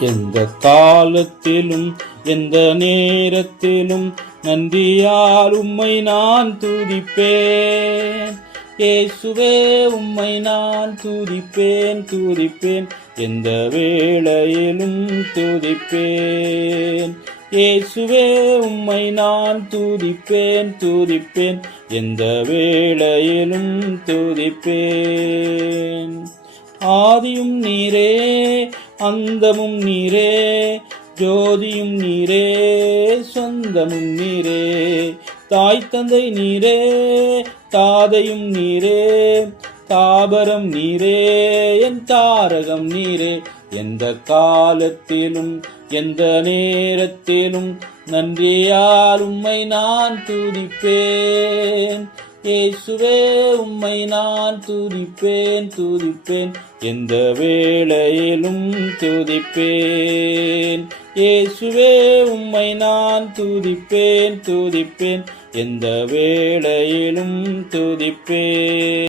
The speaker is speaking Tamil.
எந்த காலத்திலும் எந்த நேரத்திலும் நன்றியால் உம்மை நான் துதிப்பேன். இயேசுவே உம்மை நான் துதிப்பேன் துதிப்பேன். எந்த வேளையிலும் துதிப்பேன். இயேசுவே உம்மை நான் துதிப்பேன் துதிப்பேன். எந்த வேளையிலும் துதிப்பேன். ஆதியும் நீரே அந்தமும் நீரே ஜோதியும் நீரே சொந்தமும் நீரே. தாய் தந்தை நீரே தாதையும் நீரே தாபரம் நீரே என் தாரகம் நீரே. எந்த காலத்திலும் எந்த நேரத்திலும் நன்றியால் உம்மை நான் துதிப்பேன். இயேசுவே உம்மை நான் துதிப்பேன் துதிப்பேன். எந்த வேளையிலும் துதிப்பேன். இயேசுவே உம்மை நான் துதிப்பேன் துதிப்பேன். எந்த வேளையிலும் துதிப்பேன்.